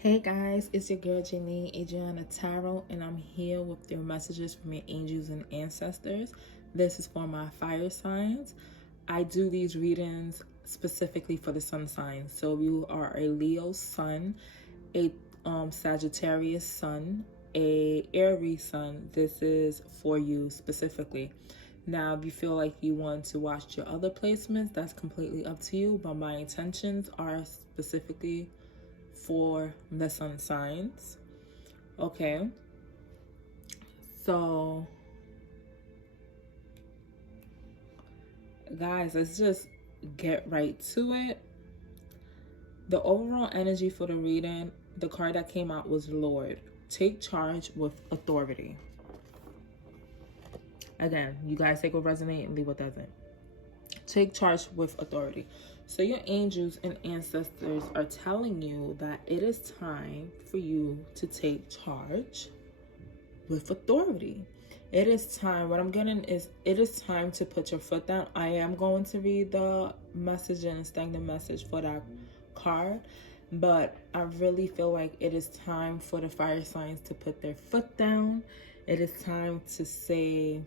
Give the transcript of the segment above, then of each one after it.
Hey guys, it's your girl Janine Adriana Tarot, and I'm here with your messages from your angels and ancestors. This is for my fire signs. I do these readings specifically for the sun signs. So if you are a Leo sun, a Sagittarius sun, a Aries sun, this is for you specifically. Now, if you feel like you want to watch your other placements, that's completely up to you, but my intentions are specifically for the sun signs. Okay, so guys, let's just get right to it. The overall energy for the reading, the card that came out was Lord. Take charge with authority. Again, you guys take what resonates and leave what doesn't. Take charge with authority. So your angels and ancestors are telling you that it is time for you to take charge with authority. It is time. What I'm getting is it is time to put your foot down. I am going to read the message and extend the message for that card, but I really feel like it is time for the fire signs to put their foot down. It is time to say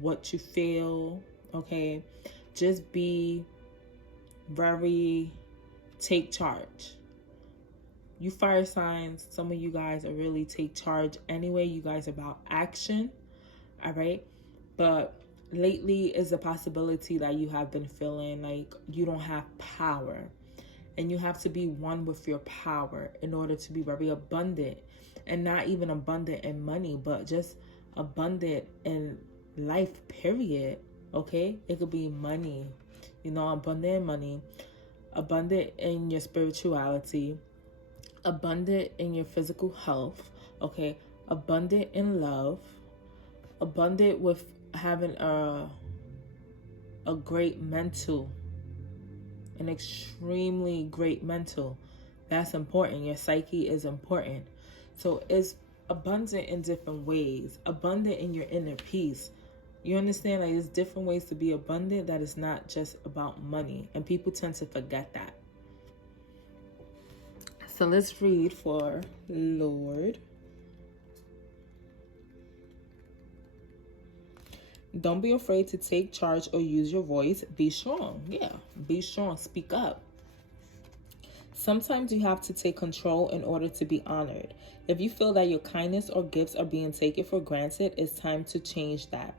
what you feel. Okay, just be very take charge. You fire signs, some of you guys are really take charge anyway. You guys are about action, all right? But lately is a possibility that you have been feeling like you don't have power, and you have to be one with your power in order to be very abundant, and not even abundant in money, but just abundant in life, period. Okay, it could be money, abundant in money, abundant in your spirituality, abundant in your physical health, okay, abundant in love, abundant with having a great mental, an extremely great mental. That's important. Your psyche is important. So it's abundant in different ways, abundant in your inner peace. You understand? Like, there's different ways to be abundant that is not just about money. And people tend to forget that. So let's read for Lord. Don't be afraid to take charge or use your voice. Be strong. Yeah, be strong. Speak up. Sometimes you have to take control in order to be honored. If you feel that your kindness or gifts are being taken for granted, it's time to change that.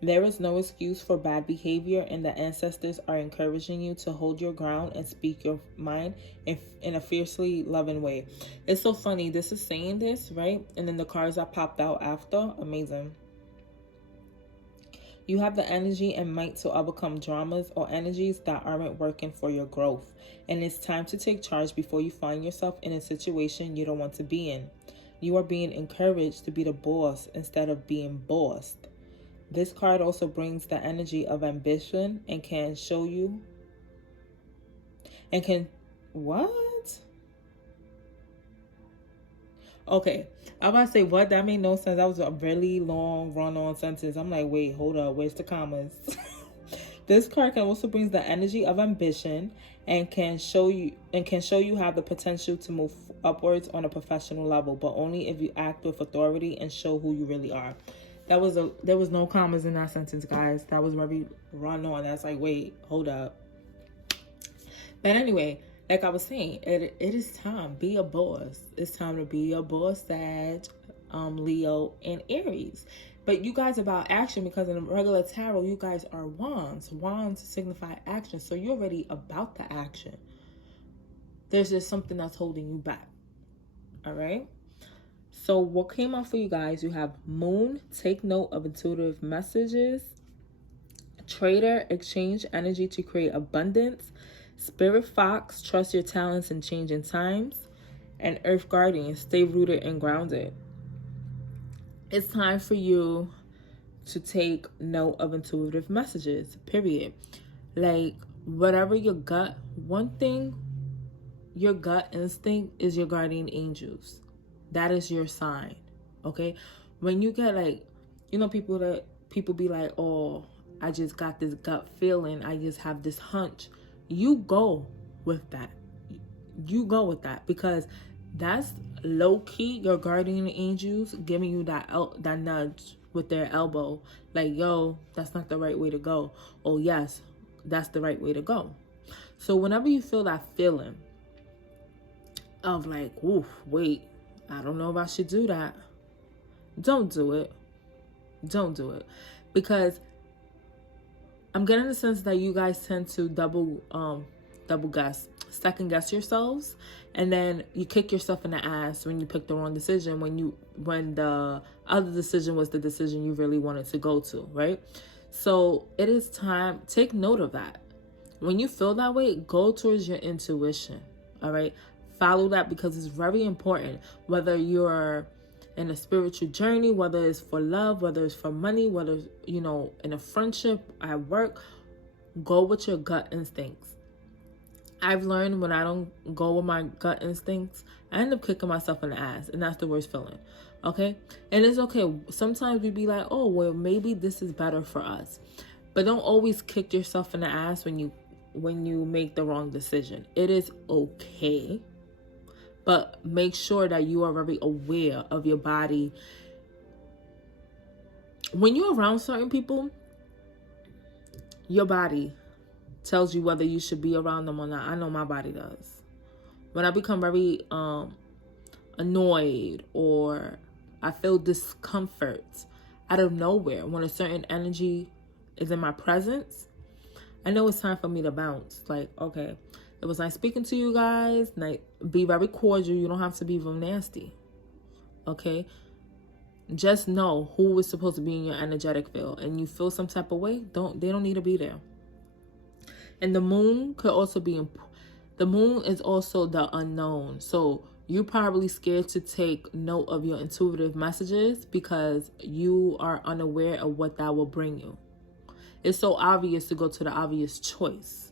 There is no excuse for bad behavior, and the ancestors are encouraging you to hold your ground and speak your mind in a fiercely loving way. It's so funny. This is saying this, right? And then the cards that popped out after, amazing. You have the energy and might to overcome dramas or energies that aren't working for your growth. And it's time to take charge before you find yourself in a situation you don't want to be in. You are being encouraged to be the boss instead of being bossed. This card also brings the energy of ambition and can show you what? Okay, I'm about to say what? That made no sense. That was a really long run-on sentence. I'm like, wait, hold up. Where's the commas? This card can also bring the energy of ambition and can show you have the potential to move upwards on a professional level, but only if you act with authority and show who you really are. There was no commas in that sentence, guys. That was very run on. That's like, wait, hold up. But anyway, like I was saying, it is time. Be a boss. It's time to be a boss, Sag, Leo, and Aries. But you guys about action, because in the regular tarot, you guys are wands. Wands signify action. So you're already about the action. There's just something that's holding you back. All right? So what came out for you guys, you have Moon, take note of intuitive messages. Trader, exchange energy to create abundance. Spirit Fox, trust your talents in changing times. And Earth Guardian, stay rooted and grounded. It's time for you to take note of intuitive messages, period. Like, whatever your gut, one thing, your gut instinct is your guardian angels. That is your sign, okay? When you get like, people be like, oh, I just got this gut feeling. I just have this hunch. You go with that. You go with that, because That's low-key your guardian angels giving you that nudge with their elbow. Like, yo, that's not the right way to go. Oh, yes, that's the right way to go. So whenever you feel that feeling of like, oof, wait, I don't know if I should do that, don't do it. Don't do it. Because I'm getting the sense that you guys tend to double guess, second guess yourselves, and then you kick yourself in the ass when you pick the wrong decision, when the other decision was the decision you really wanted to go to, right? So it is time, take note of that. When you feel that way, go towards your intuition, all right? Follow that, because it's very important. Whether you're in a spiritual journey, whether it's for love, whether it's for money, whether it's, you know, in a friendship, at work, go with your gut instincts. I've learned when I don't go with my gut instincts, I end up kicking myself in the ass, and that's the worst feeling, okay? And it's okay. Sometimes we be like, oh, well, maybe this is better for us. But don't always kick yourself in the ass when you make the wrong decision. It is okay, but make sure that you are very aware of your body. When you're around certain people, your body tells you whether you should be around them or not. I know my body does. When I become very annoyed, or I feel discomfort out of nowhere, when a certain energy is in my presence, I know it's time for me to bounce. Like, okay, it was nice speaking to you guys. Be very cordial. You don't have to be real nasty. Okay? Just know who is supposed to be in your energetic field. And you feel some type of way, they don't need to be there. And the moon could also be, the moon is also the unknown. So you're probably scared to take note of your intuitive messages because you are unaware of what that will bring you. It's so obvious to go to the obvious choice,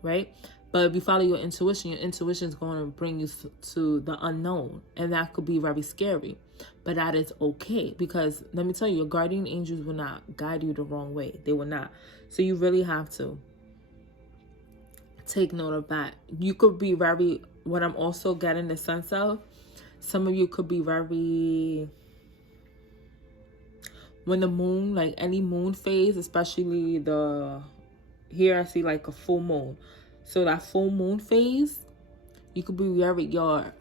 right? But if you follow your intuition is going to bring you to the unknown. And that could be very scary. But that is okay, because let me tell you, your guardian angels will not guide you the wrong way. They will not. So you really have to take note of that. You could be very, what I'm also getting the sense of, some of you could be very, when the moon, like any moon phase, especially here I see like a full moon. So that full moon phase, you could be very, your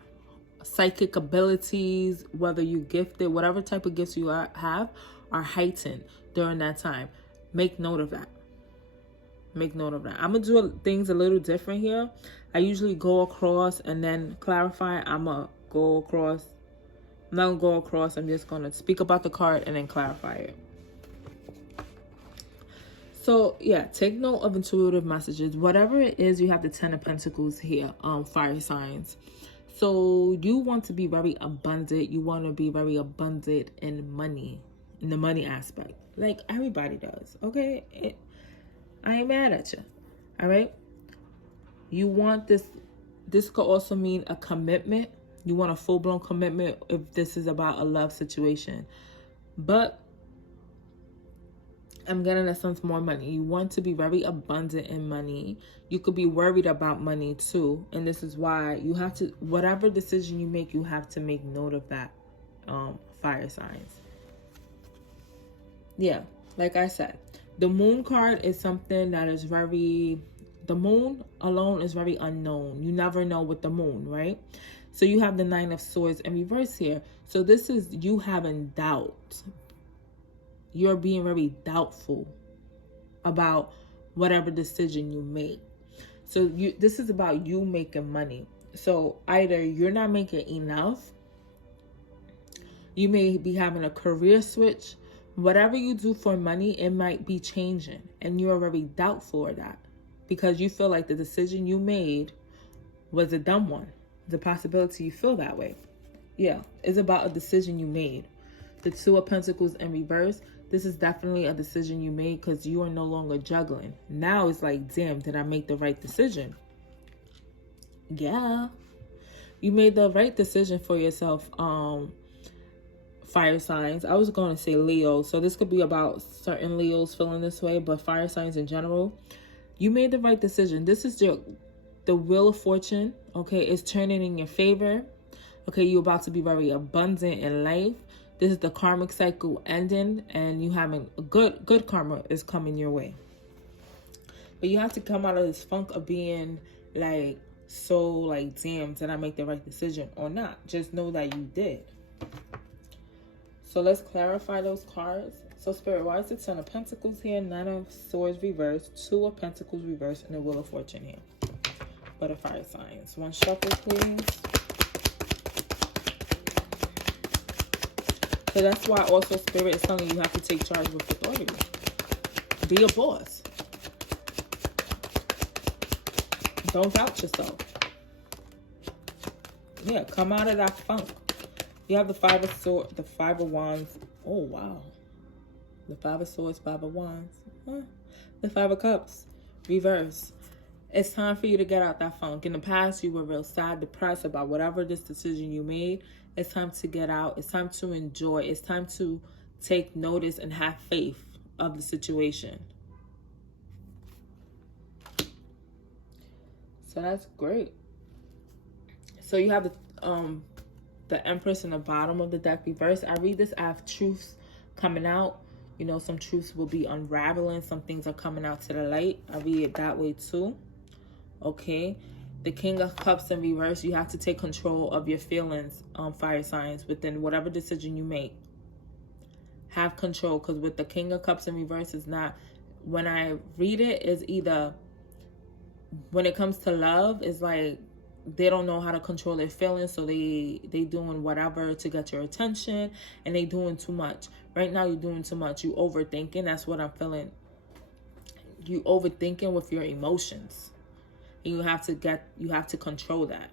psychic abilities, whether you gifted, whatever type of gifts you have, are heightened during that time. Make note of that. Make note of that. I'm going to do things a little different here. I usually go across and then clarify. I'm going to go across. I'm not going to go across. I'm just going to speak about the card and then clarify it. So, yeah, take note of intuitive messages. Whatever it is, you have the 10 of Pentacles here, fire signs. So, you want to be very abundant. You want to be very abundant in money, in the money aspect. Like everybody does, okay? I ain't mad at you, all right? You want this could also mean a commitment. You want a full-blown commitment if this is about a love situation. But I'm getting a sense more money. You want to be very abundant in money. You could be worried about money too. And this is why you have to, whatever decision you make, you have to make note of that, fire signs. Yeah, like I said, the moon card is something that is very, the moon alone is very unknown. You never know with the moon, right? So you have the 9 of Swords in reverse here. So this is you having doubt. You're being very doubtful about whatever decision you make. So this is about you making money. So either you're not making enough, you may be having a career switch. Whatever you do for money, it might be changing. And you're very doubtful of that because you feel like the decision you made was a dumb one. The possibility you feel that way. Yeah, it's about a decision you made. The 2 of Pentacles in reverse. This is definitely a decision you made because you are no longer juggling. Now it's like, damn, did I make the right decision? Yeah. You made the right decision for yourself, fire signs. I was going to say Leo. So this could be about certain Leos feeling this way, but fire signs in general. You made the right decision. This is the Wheel of Fortune. Okay, it's turning in your favor. Okay, you're about to be very abundant in life. This is the karmic cycle ending, and you having a good karma is coming your way. But you have to come out of this funk of being like, so like, damn, did I make the right decision or not? Just know that you did. So let's clarify those cards. So Spirit, why is the Ten of Pentacles here, Nine of Swords reversed, Two of Pentacles reversed, and the Wheel of Fortune here for the fire signs? One shuffle, please. So that's why also Spirit is telling you have to take charge with authority. Be a boss. Don't doubt yourself. Yeah, come out of that funk. You have the Five of Swords, the Five of Wands. Oh, wow. The Five of Swords, Five of Wands. Huh. The Five of Cups, reverse. It's time for you to get out that funk. In the past, you were real sad, depressed about whatever this decision you made. It's time to get out. It's time to enjoy. It's time to take notice and have faith of the situation. So that's great. So you have the Empress in the bottom of the deck reversed. I read this as truths coming out. You know, some truths will be unraveling. Some things are coming out to the light. I read it that way too. Okay. The King of Cups in reverse. You have to take control of your feelings, fire signs, within whatever decision you make. Have control, because with the King of Cups in reverse, is not, when I read it, is either, when it comes to love, it's like they don't know how to control their feelings, so they doing whatever to get your attention, and they doing too much. Right now, you're doing too much. You overthinking. That's what I'm feeling. You overthinking with your emotions. And you have to control that.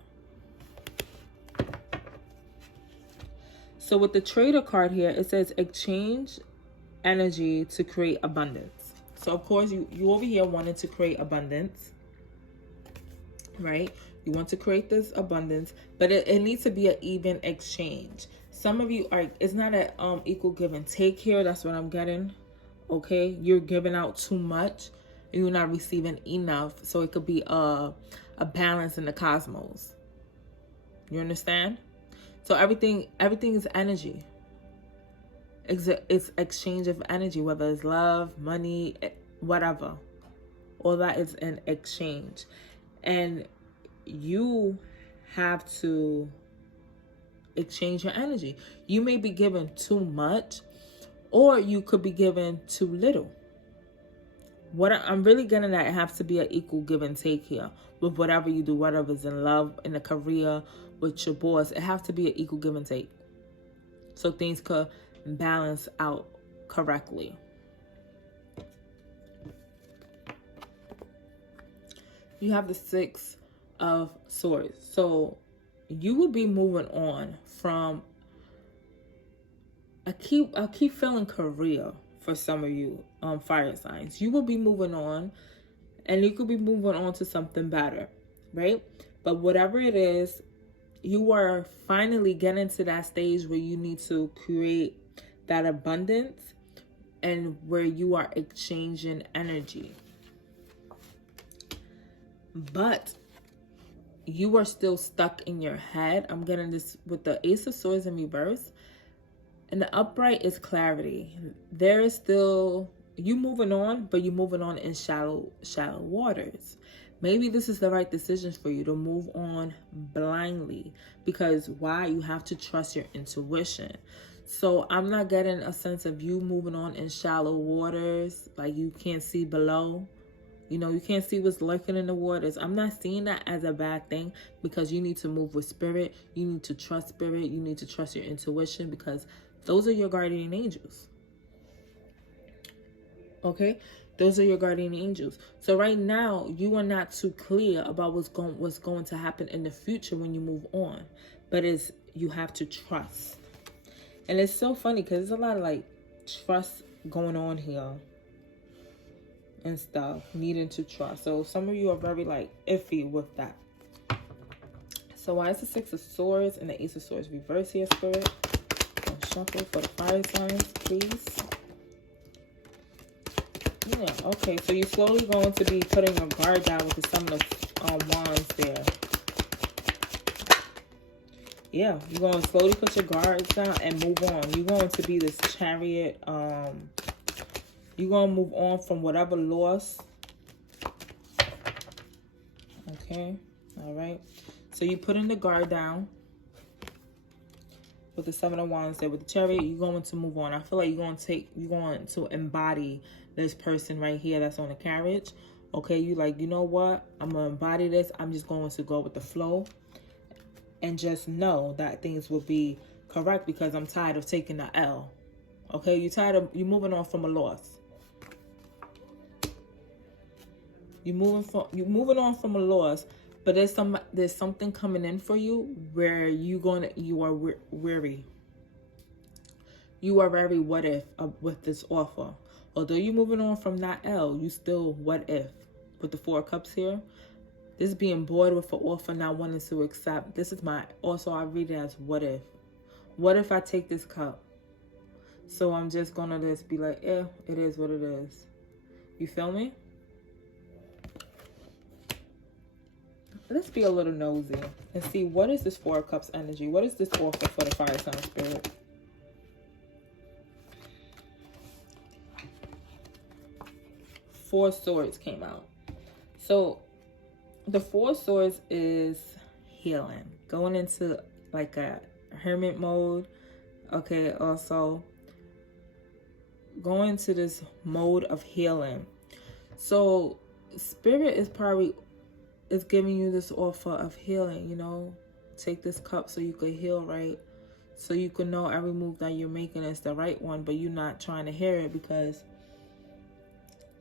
So with the Trader card here, it says exchange energy to create abundance. So of course, you over here wanted to create abundance, right? You want to create this abundance, but it needs to be an even exchange. Some of you are, it's not an equal give and take here. That's what I'm getting. Okay, you're giving out too much. You're not receiving enough, so it could be a balance in the cosmos. You understand? So everything is energy. It's exchange of energy, whether it's love, money, whatever. All that is an exchange. And you have to exchange your energy. You may be given too much, or you could be given too little. What I'm really getting at, it has to be an equal give and take here with whatever you do, whatever is in love, in a career, with your boss. It has to be an equal give and take, so things could balance out correctly. You have the Six of Swords. So you will be moving on from, I keep feeling career for some of you fire signs. You will be moving on, and you could be moving on to something better, right? But whatever it is, you are finally getting to that stage where you need to create that abundance and where you are exchanging energy. But you are still stuck in your head. I'm getting this with the Ace of Swords in reverse. And the upright is clarity. There is still, you moving on, but you're moving on in shallow waters. Maybe this is the right decision for you to move on blindly. Because why? You have to trust your intuition. So I'm not getting a sense of you moving on in shallow waters. Like you can't see below. You know, you can't see what's lurking in the waters. I'm not seeing that as a bad thing, because you need to move with spirit. You need to trust spirit. You need to trust your intuition, because those are your guardian angels. Okay? Those are your guardian angels. So right now, you are not too clear about what's going to happen in the future when you move on. But you have to trust. And it's so funny because there's a lot of like trust going on here and stuff, needing to trust. So some of you are very like iffy with that. So why is the Six of Swords and the Ace of Swords reverse here, Spirit? Shuffle for the fire signs, please. Yeah, okay. So you're slowly going to be putting your guard down with the Seven of Wands there. Yeah, you're going to slowly put your guards down and move on. You're going to be this chariot. You're going to move on from whatever loss. Okay. All right. So you put in the guard down. With the Seven of Wands there, with the Chariot, you're going to move on. I feel like you're going to embody this person right here that's on the carriage. Okay, you like, you know what? I'm going to embody this. I'm just going to go with the flow. And just know that things will be correct because I'm tired of taking the L. Okay, you're moving on from a loss. You're moving on from a loss. But there's something coming in for you where you are weary. You are very what if with this offer. Although you're moving on from that L, you still what if. With the Four of Cups here, this being bored with an offer, not wanting to accept. This is also I read it as what if. What if I take this cup? So I'm just gonna just be like, it is what it is. You feel me? Let's be a little nosy and see what is this Four of Cups energy. What is this offer for the fire sign spirit? Four of Swords came out. So the Four of Swords is healing, going into like a hermit mode. Okay, also going to this mode of healing. So spirit is giving you this offer of healing, you know. Take this cup so you could heal, right? So you can know every move that you're making is the right one, but you're not trying to hear it because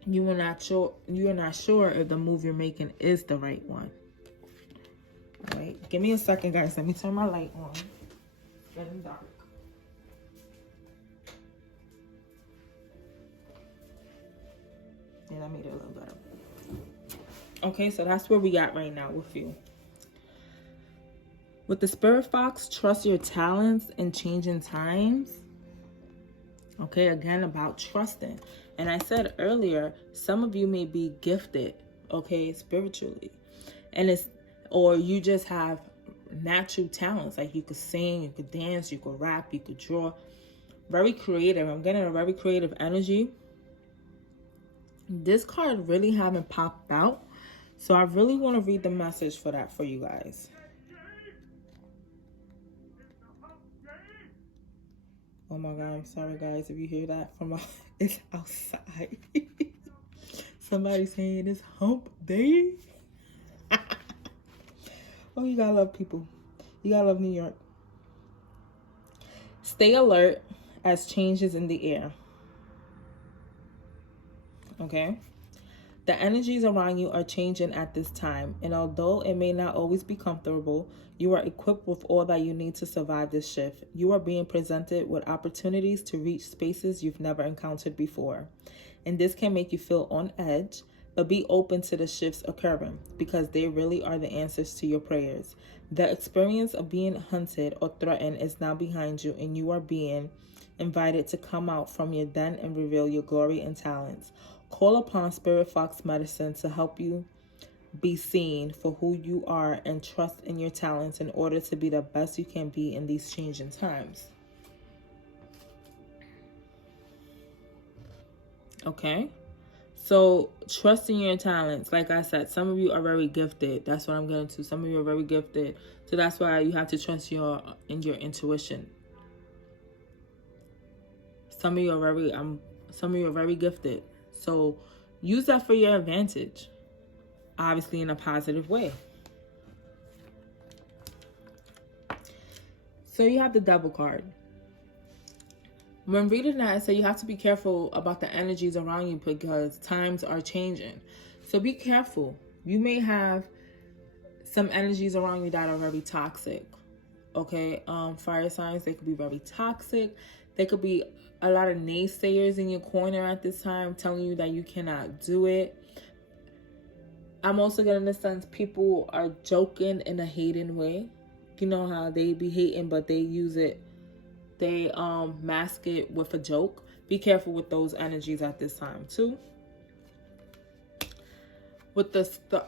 you're not sure if the move you're making is the right one. All right, give me a second, guys. Let me turn my light on. It's getting dark. Yeah, that made it a little better. Okay, so that's where we got right now with you. With the Spirit Fox, trust your talents in changing times. Okay, again, about trusting. And I said earlier, some of you may be gifted, okay, spiritually. Or you just have natural talents. Like you could sing, you could dance, you could rap, you could draw. Very creative. I'm getting a very creative energy. This card really haven't popped out. So I really want to read the message for that for you guys. Oh my God, I'm sorry guys if you hear that from it's outside. Somebody saying it's hump day. Oh, you gotta love people. You gotta love New York. Stay alert as changes in the air. Okay? The energies around you are changing at this time, and although it may not always be comfortable, you are equipped with all that you need to survive this shift. You are being presented with opportunities to reach spaces you've never encountered before. And this can make you feel on edge, but be open to the shifts occurring because they really are the answers to your prayers. The experience of being hunted or threatened is now behind you, and you are being invited to come out from your den and reveal your glory and talents. Call upon Spirit Fox Medicine to help you be seen for who you are and trust in your talents in order to be the best you can be in these changing times. Okay? So trust in your talents. Like I said, some of you are very gifted. That's what I'm getting to. Some of you are very gifted. So that's why you have to trust in your intuition. Some of you are very gifted. So use that for your advantage, obviously in a positive way. So you have the Devil card. When reading that, I say you have to be careful about the energies around you because times are changing. So be careful. You may have some energies around you that are very toxic. Okay, fire signs, they could be very toxic. They could be a lot of naysayers in your corner at this time telling you that you cannot do it. I'm also getting the sense people are joking in a hating way. You know how they be hating, but they use it. They mask it with a joke. Be careful with those energies at this time too. With the star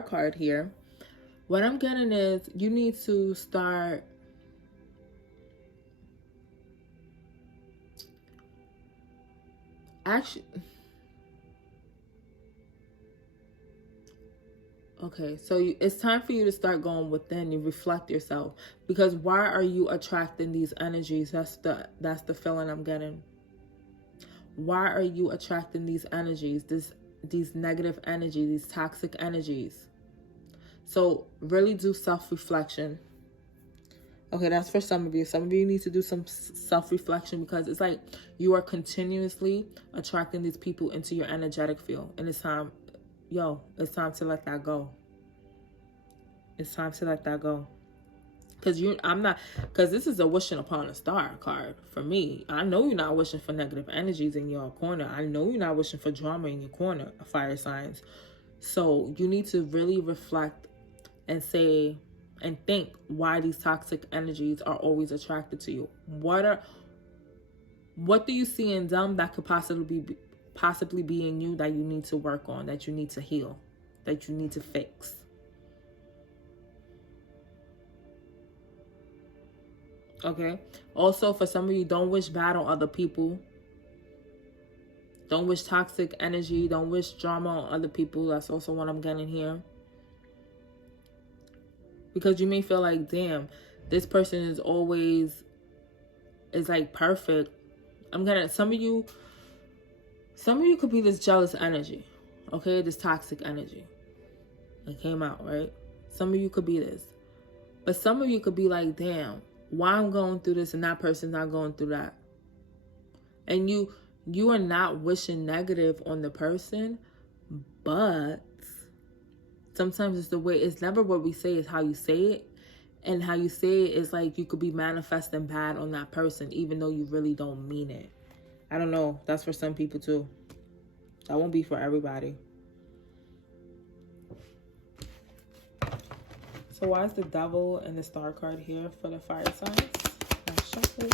card here, What I'm getting is you need to start actually. Okay, so it's time for you to start going within and reflect yourself, because why are you attracting these energies? That's the feeling I'm getting. Why are you attracting these energies, these negative energies, these toxic energies? So really do self-reflection. Okay, that's for some of you. Some of you need to do some self-reflection, because it's like you are continuously attracting these people into your energetic field. And it's time, it's time to let that go. It's time to let that go. Because this is a wishing upon a star card for me. I know you're not wishing for negative energies in your corner. I know you're not wishing for drama in your corner, fire signs. So you need to really reflect and say and think why these toxic energies are always attracted to you. What do you see in them that could possibly be in you that you need to work on, that you need to heal, that you need to fix? Okay. Also, for some of you, don't wish bad on other people. Don't wish toxic energy. Don't wish drama on other people. That's also what I'm getting here. Because you may feel like, damn, this person is like perfect. I'm getting some of you could be this jealous energy. Okay, this toxic energy. It came out, right? Some of you could be this. But some of you could be like, damn, why I'm going through this and that person's not going through that. And you are not wishing negative on the person, but sometimes it's the way, it's never what we say, it's how you say it. And how you say it is like you could be manifesting bad on that person, even though you really don't mean it. I don't know. That's for some people too. That won't be for everybody. So why is the devil and the star card here for the fire signs? Let's shuffle.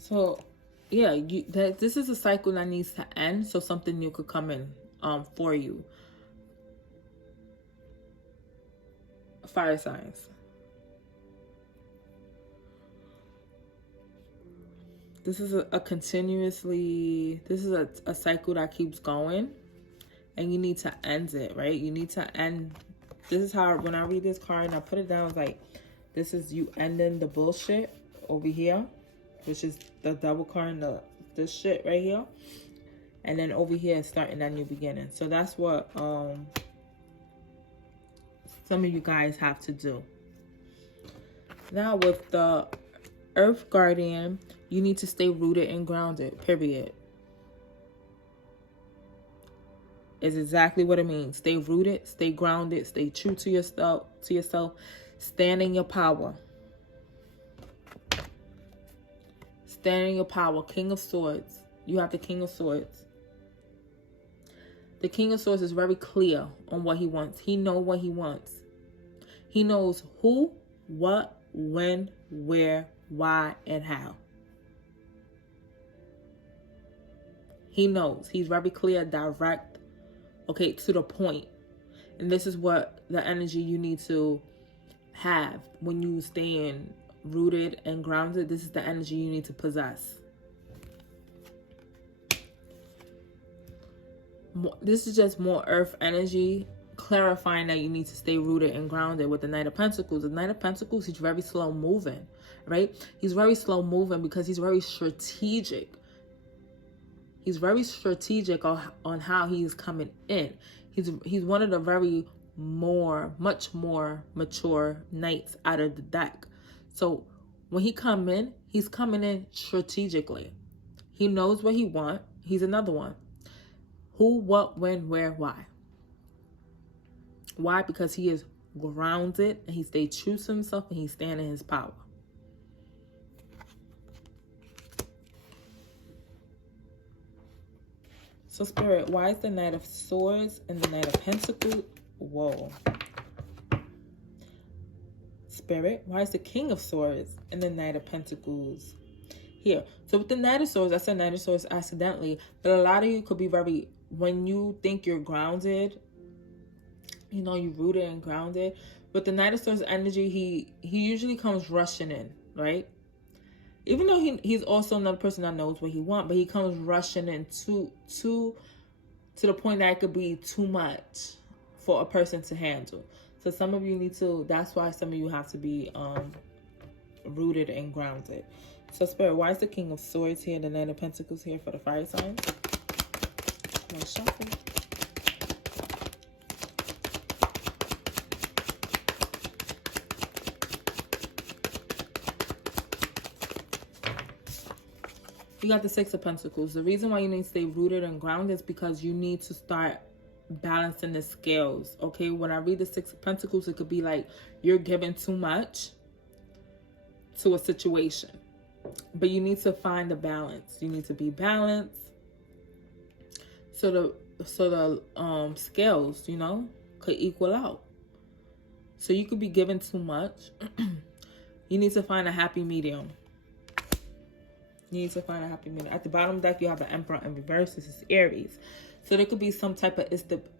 So, yeah, this is a cycle that needs to end so something new could come in for you. Fire signs. This is a cycle that keeps going, and you need to end it, right? You need to end. This is how, when I read this card and I put it down, it's like, this is you ending the bullshit over here, which is the double card and this shit right here. And then over here is starting that new beginning. So that's what some of you guys have to do. Now with the Earth Guardian, you need to stay rooted and grounded, period. Is exactly what it means. Stay rooted, stay grounded, stay true to yourself, stand in your power. Stand in your power. King of Swords. You have the King of Swords. The King of Swords is very clear on what he wants. He knows what he wants. He knows who, what, when, where, why, and how. He knows. He's very clear, direct, okay, to the point. And this is what the energy you need to have when you stand rooted and grounded. This is the energy you need to possess. This is just more earth energy, clarifying that you need to stay rooted and grounded with the Knight of Pentacles. The Knight of Pentacles, he's very slow moving, right? He's very slow moving because he's very strategic. He's very strategic on how he's coming in. He's one of the much more mature knights out of the deck. So when he come in, he's coming in strategically. He knows what he wants. He's another one. Who, what, when, where, why. Why? Because he is grounded and he stays true to himself and he's standing in his power. So Spirit, why is the Knight of Swords and the Knight of Pentacles? Whoa. Spirit, why is the King of Swords and the Knight of Pentacles here? So with the Knight of Swords, I said Knight of Swords accidentally, but a lot of you could be very, when you think you're grounded, you know, you're rooted and grounded. With the Knight of Swords energy, he usually comes rushing in, right? Even though he's also another person that knows what he wants, but he comes rushing in to the point that it could be too much for a person to handle. So some of you need to, that's why some of you have to be rooted and grounded. So Spirit, why is the King of Swords here, the Knight of Pentacles here for the fire signs? Let's shuffle. You got the Six of Pentacles. The reason why you need to stay rooted and grounded is because you need to start balancing the scales. Okay, when I read the Six of Pentacles, it could be like you're giving too much to a situation, but you need to find the balance. You need to be balanced so the scales, you know, could equal out. So you could be giving too much. You need to find a happy medium. You need to find a happy medium. At the bottom of the deck, you have the Emperor in reverse. This is Aries. So there could be some type of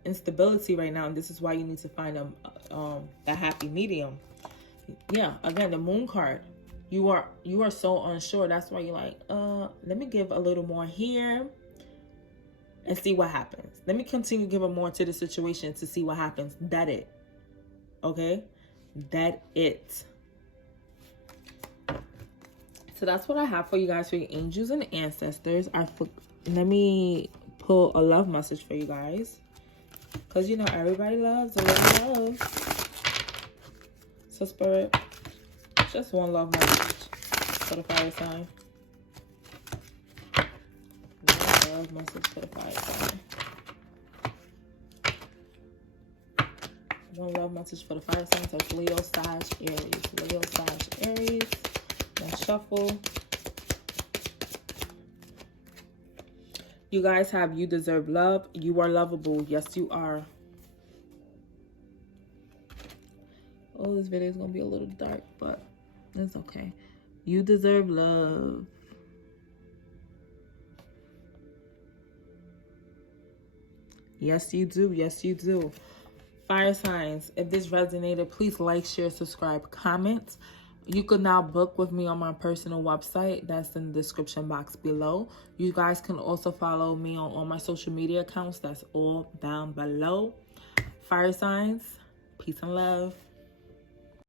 instability right now, and this is why you need to find a happy medium. Yeah, again, the Moon card. You are so unsure. That's why you're like, let me give a little more here and see what happens. Let me continue giving more to the situation to see what happens. That it. Okay? That it. So that's what I have for you guys, for your angels and ancestors. Let me pull a love message for you guys, because you know everybody loves a little love. So Spirit, just one love message for the fire sign. One love message for the fire sign. One love message for the fire sign. So it's Leo, Sag, Aries. Leo, Sag, Aries. Then shuffle. You guys have, you deserve love. You are lovable. Yes, you are. Oh, this video is going to be a little dark, but it's okay. You deserve love. Yes, you do. Yes, you do. Fire signs, if this resonated, please like, share, subscribe, comment. You could now book with me on my personal website. That's in the description box below. You guys can also follow me on all my social media accounts. That's all down below. Fire signs, peace and love.